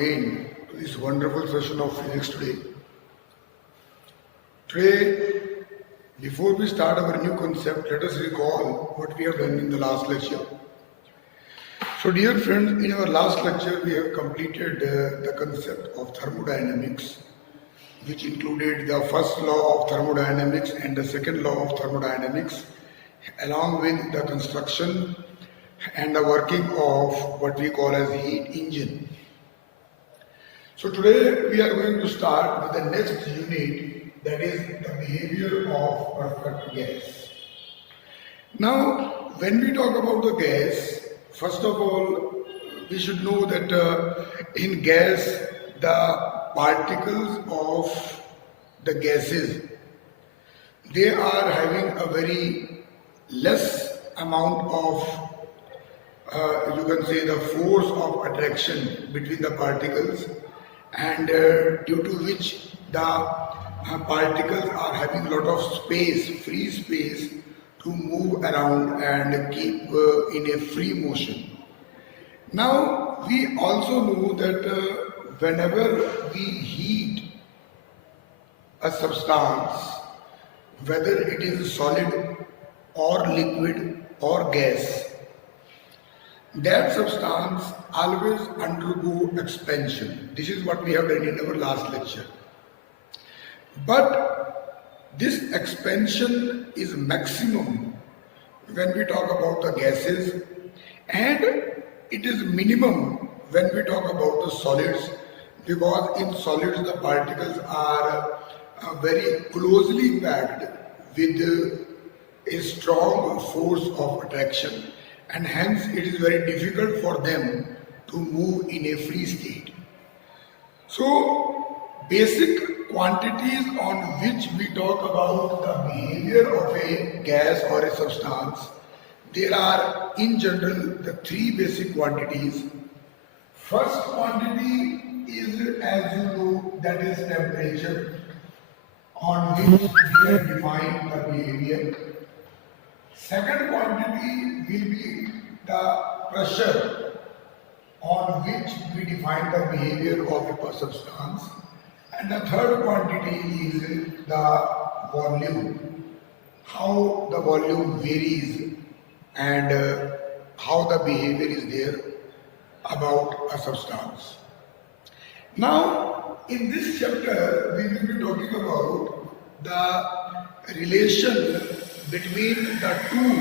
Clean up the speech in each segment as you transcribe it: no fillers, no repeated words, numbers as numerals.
again to this wonderful session of physics today. Today, before we start our new concept, let us recall what we have done in the last lecture. So dear friends, in our last lecture we have completed the concept of thermodynamics, which included the first law of thermodynamics and the second law of thermodynamics, along with the construction and the working of what we call as heat engine. So today we are going to start with the next unit, that is the behavior of perfect gas. Now when we talk about the gas, first of all we should know that in gas the particles of the gases, they are having a very less amount of you can say the force of attraction between the particles, and due to which the particles are having a lot of space, free space to move around and keep in a free motion. Now we also know that whenever we heat a substance, whether it is solid or liquid or gas, that substance always undergo expansion. This is what we have done in our last lecture. But this expansion is maximum when we talk about the gases, and it is minimum when we talk about the solids, because in solids the particles are very closely packed with a strong force of attraction, and hence it is very difficult for them to move in a free state. So basic quantities on which we talk about the behavior of a gas or a substance, there are in general the three basic quantities. First quantity is, as you know, that is temperature, on which we have defined the behavior. Second quantity will be the pressure, on which we define the behavior of a substance. And the third quantity is the volume, how the volume varies and how the behavior is there about a substance. Now, in this chapter, we will be talking about the relation between the two,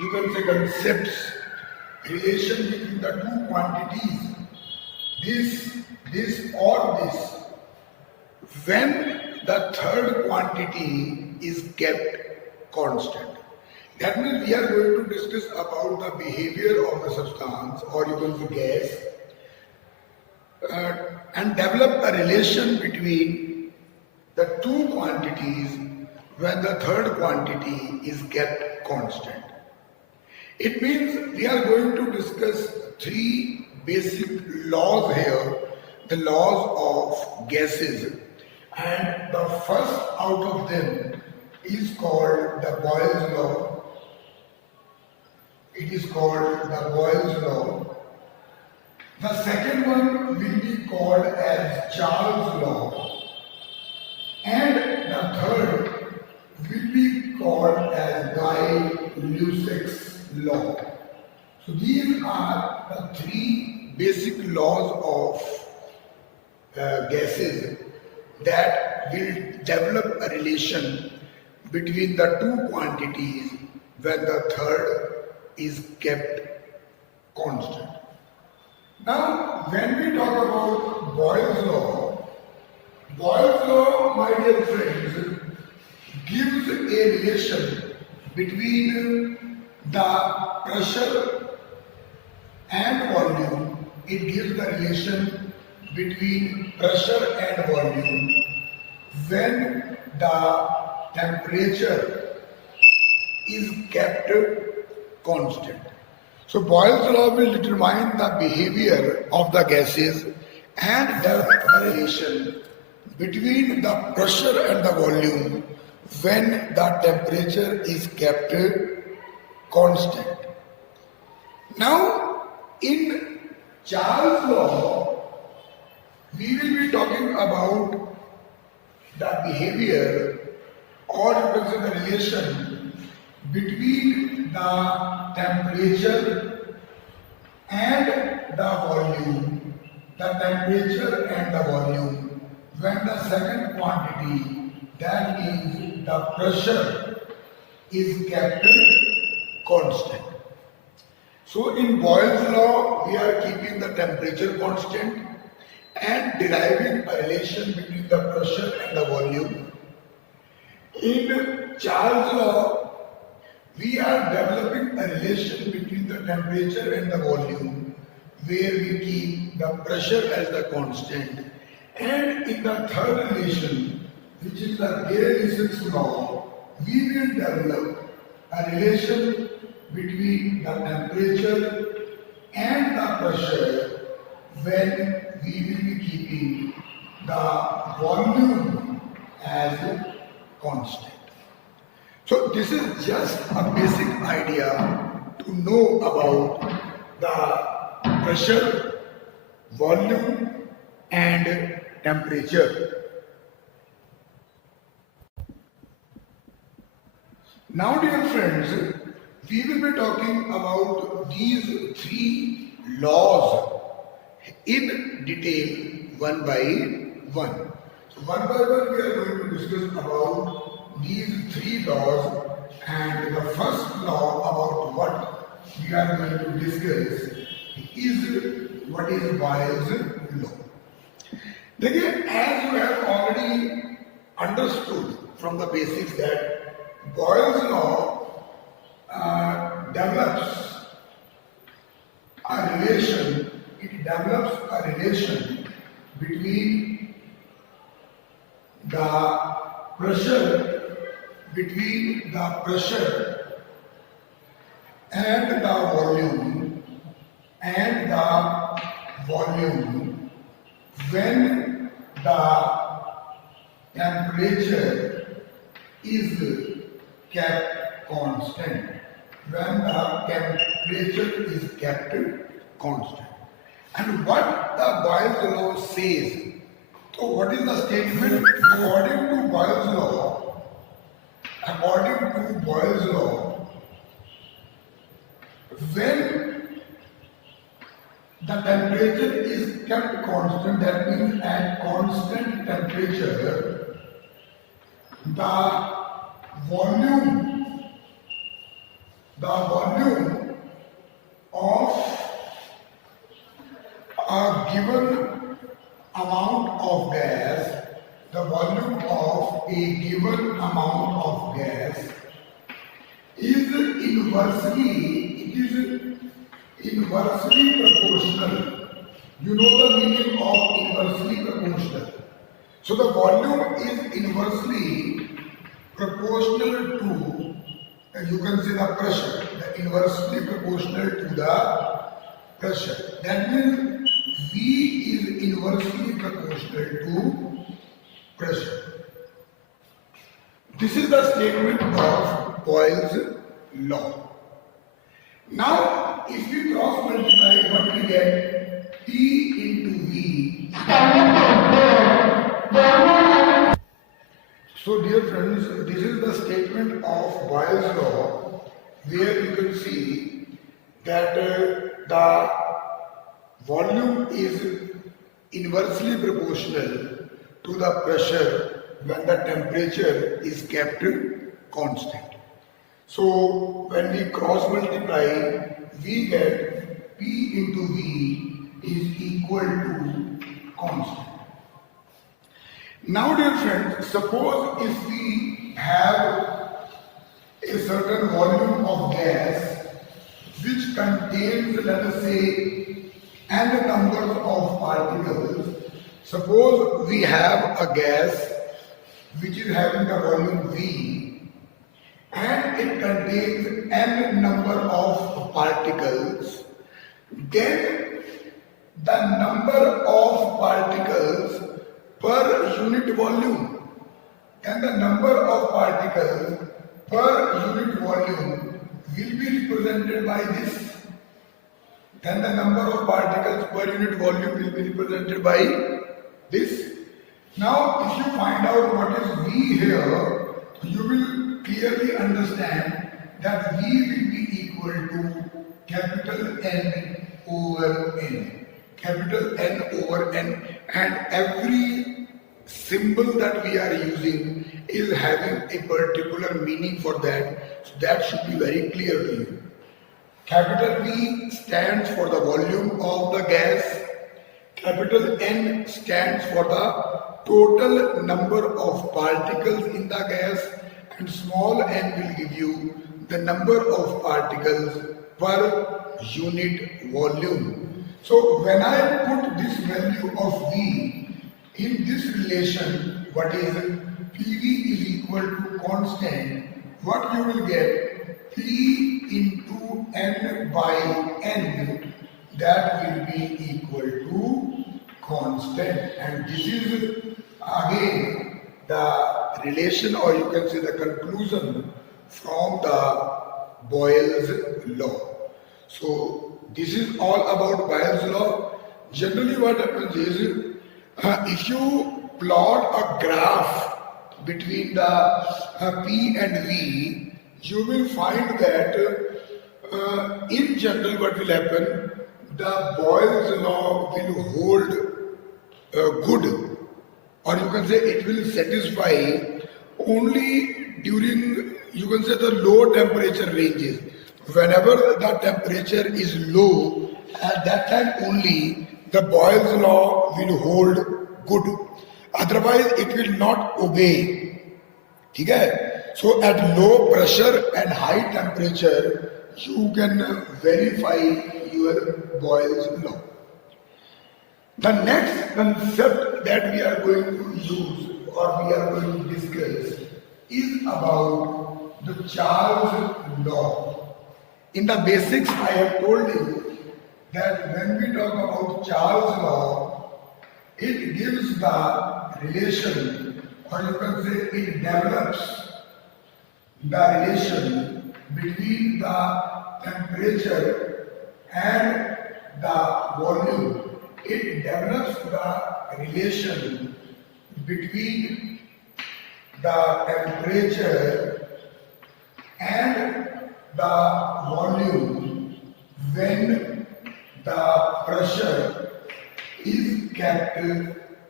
you can say, concepts, relation between the two quantities, this or this, when the third quantity is kept constant. That means we are going to discuss about the behavior of the substance, or you can say gas, and develop a relation between the two quantities when the third quantity is kept constant. It means we are going to discuss three basic laws here, the laws of gases, and the first out of them is called the Boyle's law. It is called the Boyle's law. The second one will be called as Charles' law, and the third will be called as Guy-Lussac's law. So these are the three basic laws of gases that will develop a relation between the two quantities when the third is kept constant. Now, when we talk about Boyle's law, my dear friends, gives a relation between the pressure and volume. It gives the relation between pressure and volume when the temperature is kept constant. So Boyle's law will determine the behavior of the gases and develop the relation between the pressure and the volume when the temperature is kept constant. Now, in Charles' law, we will be talking about the behavior, or you can say the relation between the temperature and the volume, the temperature and the volume, when the second quantity, that means the pressure, is kept constant. So in Boyle's law, we are keeping the temperature constant and deriving a relation between the pressure and the volume. In Charles' law, we are developing a relation between the temperature and the volume, where we keep the pressure as the constant. And in the third relation, which is the Gay-Lussac's law, we will develop a relation between the temperature and the pressure when we will be keeping the volume as constant. So this is just a basic idea to know about the pressure, volume and temperature. Now dear friends, we will be talking about these three laws in detail one by one. So one by one we are going to discuss about these three laws, and the first law about what we are going to discuss is what is Boyle's law. Again, as you have already understood from the basics that Boyle's law develops a relation, between the pressure, and the volume, when the temperature is kept constant. And what the Boyle's law says, so what is the statement? According to Boyle's law, when the temperature is kept constant, that means at constant temperature, the volume of a given amount of gas, is inversely proportional. You know the meaning of inversely proportional. So the volume is inversely proportional to, you can say, the pressure, inversely proportional to the pressure. That means V is inversely proportional to pressure. This is the statement of Boyle's law. Now, if we cross multiply, what we get? P into V. So dear friends, this is the statement of Boyle's law, where you can see that the volume is inversely proportional to the pressure when the temperature is kept constant. So when we cross multiply, we get P into V is equal to constant. Now dear friends, suppose if we have a certain volume of gas which contains, let us say, n numbers of particles. Suppose we have a gas which is having the volume V and it contains n number of particles, then the number of particles per unit volume, will be represented by this. Then the number of particles per unit volume will be represented by this. Now if you find out what is V here, you will clearly understand that V will be equal to capital N over N. Capital N over N, and every symbol that we are using is having a particular meaning for that. So that should be very clear to you. Capital V stands for the volume of the gas. Capital N stands for the total number of particles in the gas, and small n will give you the number of particles per unit volume. So when I put this value of V in this relation, what is PV is equal to constant, what you will get P into N by N, that will be equal to constant, and this is again the relation, or you can say the conclusion from the Boyle's law. So this is all about Boyle's law. Generally what happens is, if you plot a graph between the P and V, you will find that in general what will happen, the Boyle's law will hold good, or you can say it will satisfy only during, you can say, the low temperature ranges. Whenever the temperature is low, at that time only the Boyle's law will hold good. Otherwise it will not obey. Okay? So at low pressure and high temperature, you can verify your Boyle's law. The next concept that we are going to use, or we are going to discuss, is about the Charles law. In the basics, I have told you that when we talk about Charles law, it gives the relation, or you can say it develops the relation between the temperature and the volume. It develops the relation between the temperature and the volume when the pressure is kept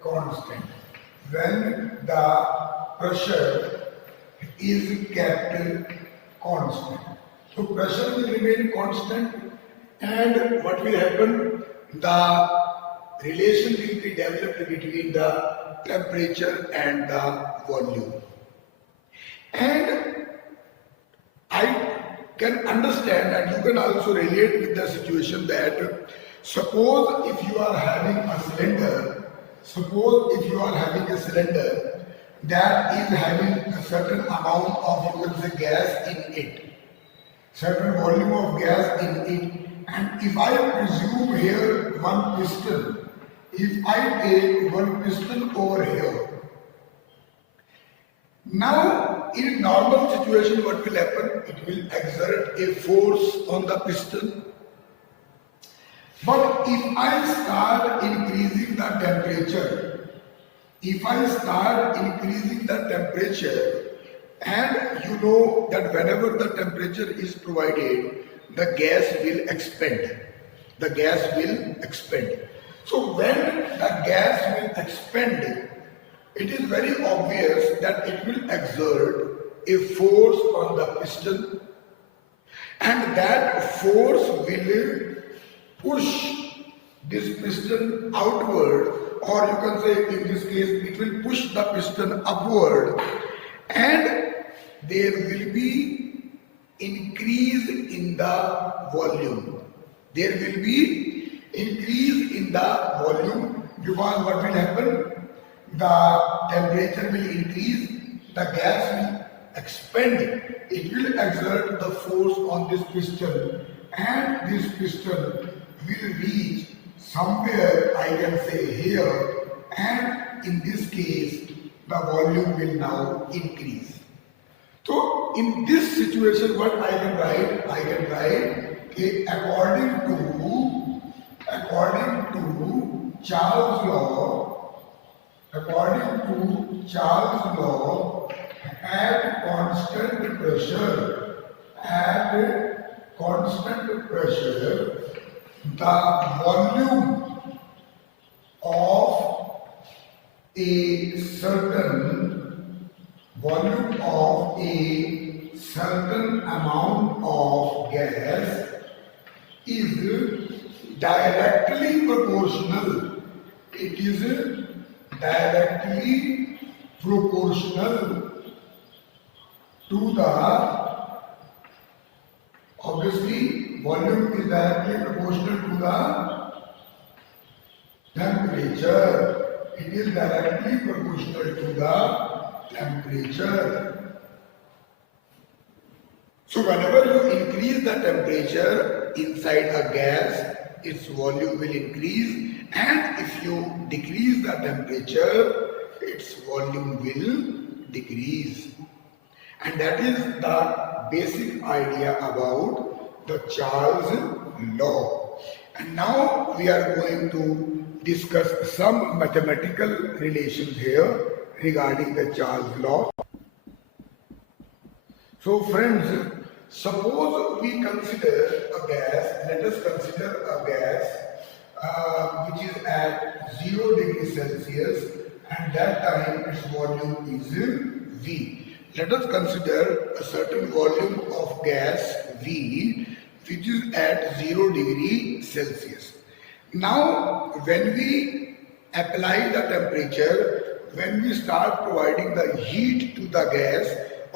constant. When the pressure is kept constant. So pressure will remain constant, and what will happen? The relation will be developed between the temperature and the volume. And I can understand, and you can also relate with the situation that suppose if you are having a cylinder, that is having a certain amount of, you can say, gas in it, certain volume of gas in it, and if I presume here one piston, if I take one piston over here, now in normal situation what will happen? It will exert a force on the piston. But if I start increasing the temperature, and you know that whenever the temperature is provided, the gas will expand. So when the gas will expand, it is very obvious that it will exert a force on the piston, and that force will push this piston outward, or you can say in this case it will push the piston upward, and there will be increase in the volume. Because what will happen? The temperature will increase, the gas will expand, it will exert the force on this piston, and this piston will reach somewhere, I can say here, and in this case the volume will now increase. So in this situation what I can write? I can write according to Charles' law, According to Charles' law, at constant pressure, the volume of a certain amount of gas is directly proportional. It is directly proportional to the, obviously volume is directly proportional to the temperature. It is directly proportional to the temperature. So whenever you increase the temperature inside a gas, its volume will increase, and if you decrease the temperature, its volume will decrease. And that is the basic idea about the Charles law. And now we are going to discuss some mathematical relations here regarding the Charles law. So friends, suppose we consider a gas, let us consider a gas which is at 0 degrees Celsius, and that time its volume is V. Let us consider a certain volume of gas V which is at 0 degree Celsius. Now when we apply the temperature, when we start providing the heat to the gas,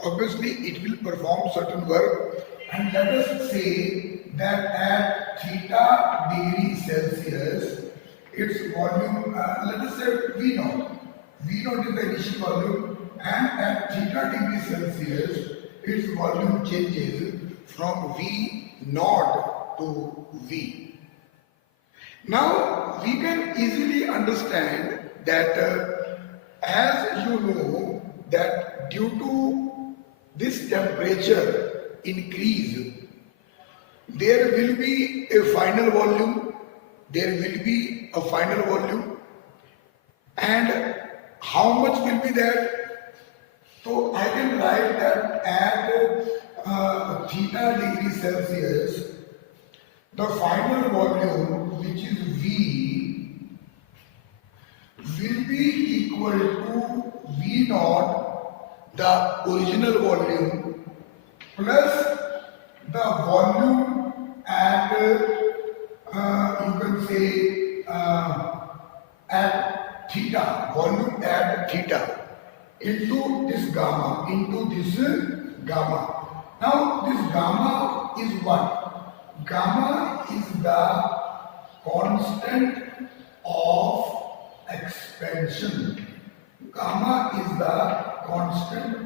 obviously it will perform certain work, and let us say that at theta degree Celsius its volume, let us say V0. V0 is the initial volume, and at theta degree Celsius its volume changes from V0 to V. Now we can easily understand that as you know that due to this temperature increase, there will be a final volume, and how much will be that? So I can write that at theta degree Celsius, the final volume, which is V, will be equal to V0, the original volume, plus the volume at, you can say, at theta, volume at theta, into this gamma, Now this gamma is what? Gamma is the constant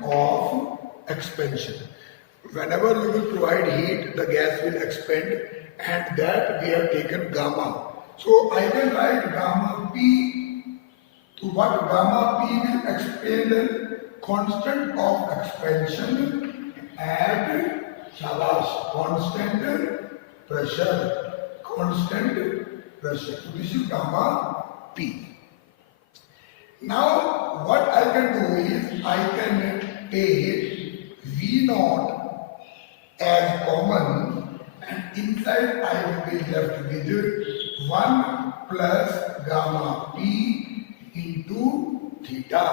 of expansion. Whenever you will provide heat, the gas will expand, and that we have taken gamma. So I can write gamma P. To what gamma P will expand? Constant of expansion at constant pressure. So this is gamma P. Now what I can do is I can take V0 as common, and inside I will be left with 1 plus gamma P into theta.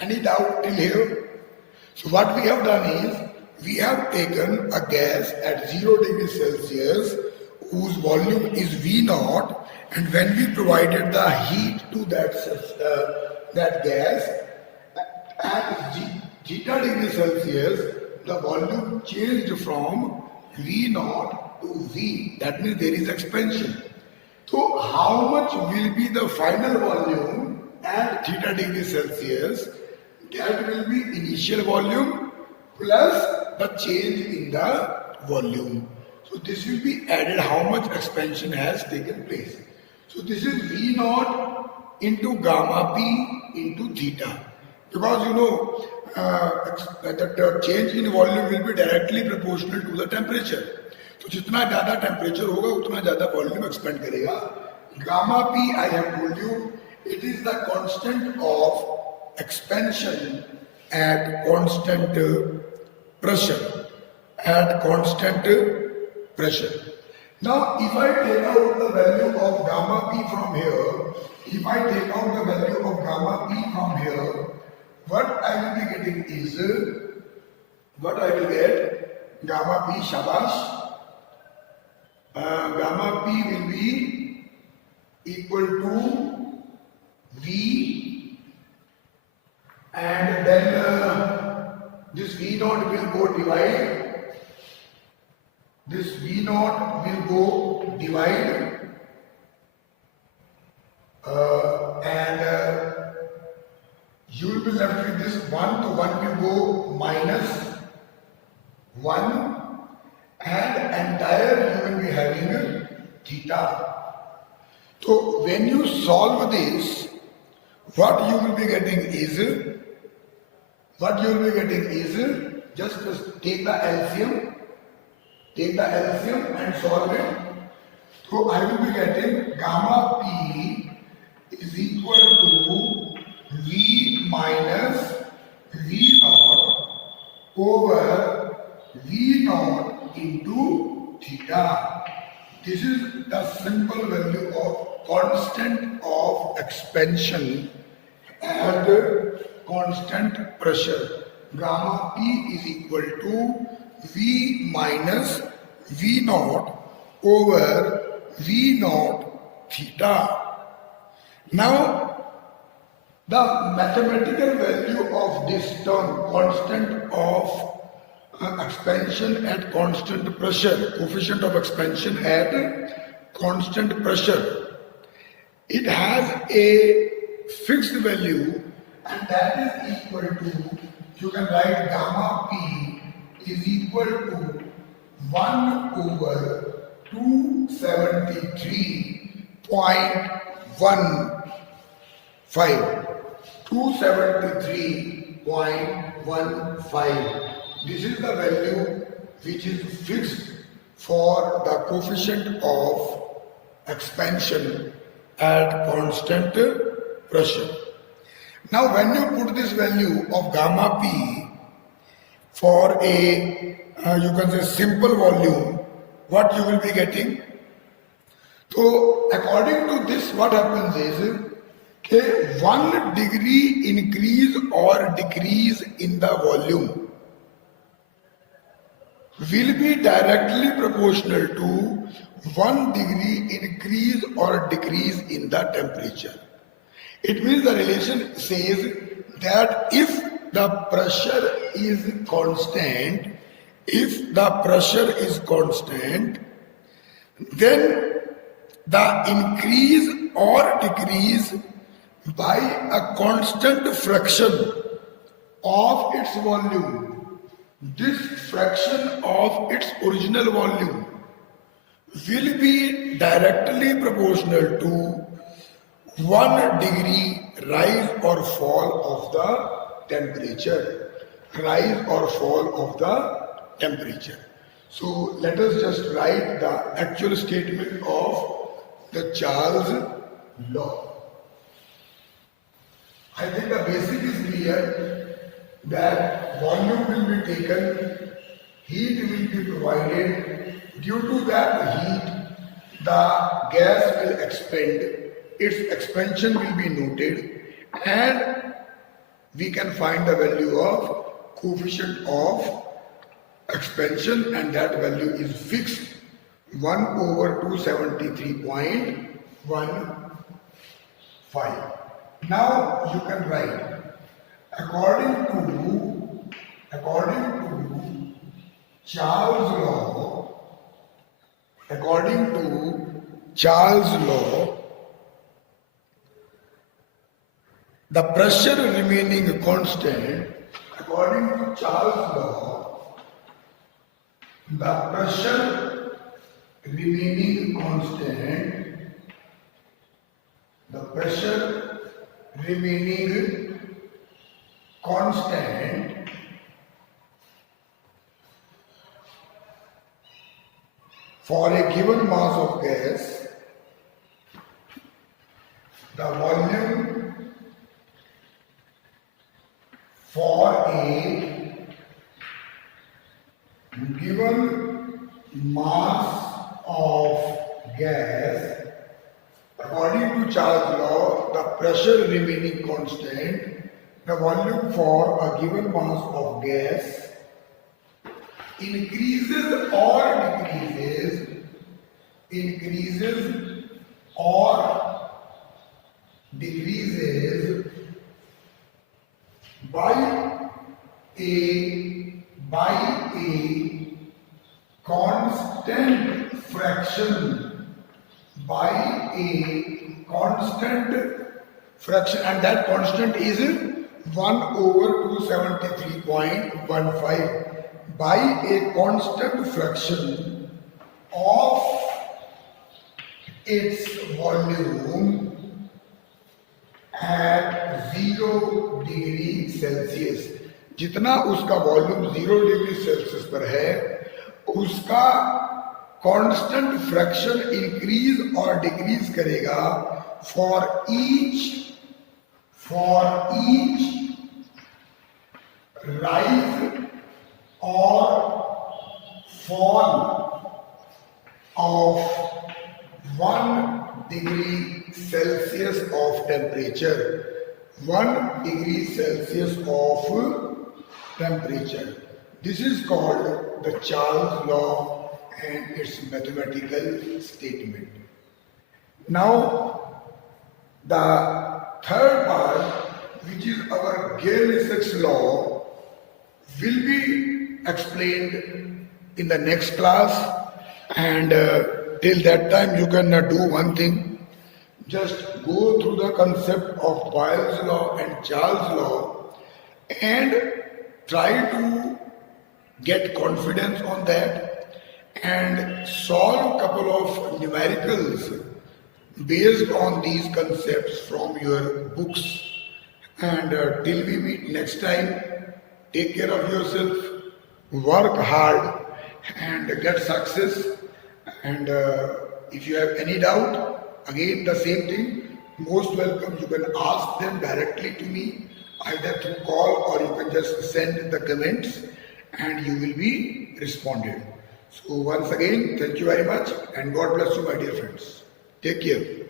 Any doubt till here? So what we have done is, we have taken a gas at 0 degrees Celsius whose volume is V0, and when we provided the heat to that gas at theta degrees Celsius, the volume changed from V0 to V. That means there is expansion. So how much will be the final volume at theta degrees Celsius? That will be initial volume plus the change in the volume. So this will be added how much expansion has taken place. So this is V0 into gamma P into theta. Because you know the change in volume will be directly proportional to the temperature. तो जितना ज़्यादा temperature होगा उतना ज़्यादा volume expand करेगा. Gamma P I have told you It is the constant of expansion at constant pressure. At constant pressure. Now, if I take out the value of gamma p from here, if I take out the value of gamma p from here, what I will be getting is, what I will get, gamma p, shabash, gamma p will be equal to V, and then this V naught will go divide, this V naught will go divide, and you will be left with this 1 to 1 will go minus 1, and entire you will be having theta. So when you solve this, what you will be getting is, just take the LCM, and solve it. So I will be getting gamma p is equal to V minus V naught over V naught into theta. This is the simple value of constant of expansion at constant pressure. Gamma p is equal to V minus V naught over V naught theta. Now, the mathematical value of this term, constant of expansion at constant pressure, coefficient of expansion at constant pressure, it has a fixed value, and that is equal to, you can write gamma p is equal to 1 over 273.15. 273.15. This is the value which is fixed for the coefficient of expansion at constant pressure. Now when you put this value of gamma p for a you can say simple volume, what you will be getting? So according to this, what happens is, 1 degree increase or decrease in the volume will be directly proportional to 1 degree increase or decrease in the temperature. It means the relation says that if the pressure is constant, then the increase or decrease by a constant fraction of its volume, this fraction of its original volume will be directly proportional to 1 degree rise or fall of the temperature. So let us just write the actual statement of the Charles law. I think the basic is clear, that volume will be taken, heat will be provided. Due to that heat, the gas will expand, its expansion will be noted, and we can find the value of coefficient of expansion, and that value is fixed, 1 over 273.15. Now you can write, according to Charles' law, the pressure remaining constant, according to Charles' law, the pressure remaining constant for a given mass of gas the volume for a given mass of gas, according to Charles' law, the pressure remaining constant, the volume for a given mass of gas increases or decreases by a constant fraction, and that constant is 1 over 273.15, by a constant fraction of its volume at 0 degree Celsius. जितना उसका volume 0 degree Celsius पर है, उसका constant fraction increase और decrease करेगा for each rise और fall of 1 degree Celsius of temperature. 1 degree Celsius of temperature. This is called the Charles law and its mathematical statement. Now, the third part, which is our Gale-Lasser's law, will be explained in the next class, and till that time you can do one thing. Just go through the concept of Boyle's law and Charles' law and try to get confidence on that and solve a couple of numericals based on these concepts from your books. And till we meet next time, take care of yourself, work hard and get success. And if you have any doubt, again the same thing, most welcome, you can ask them directly to me, either through call or you can just send the comments and you will be responded. So once again, thank you very much and God bless you, my dear friends. Take care.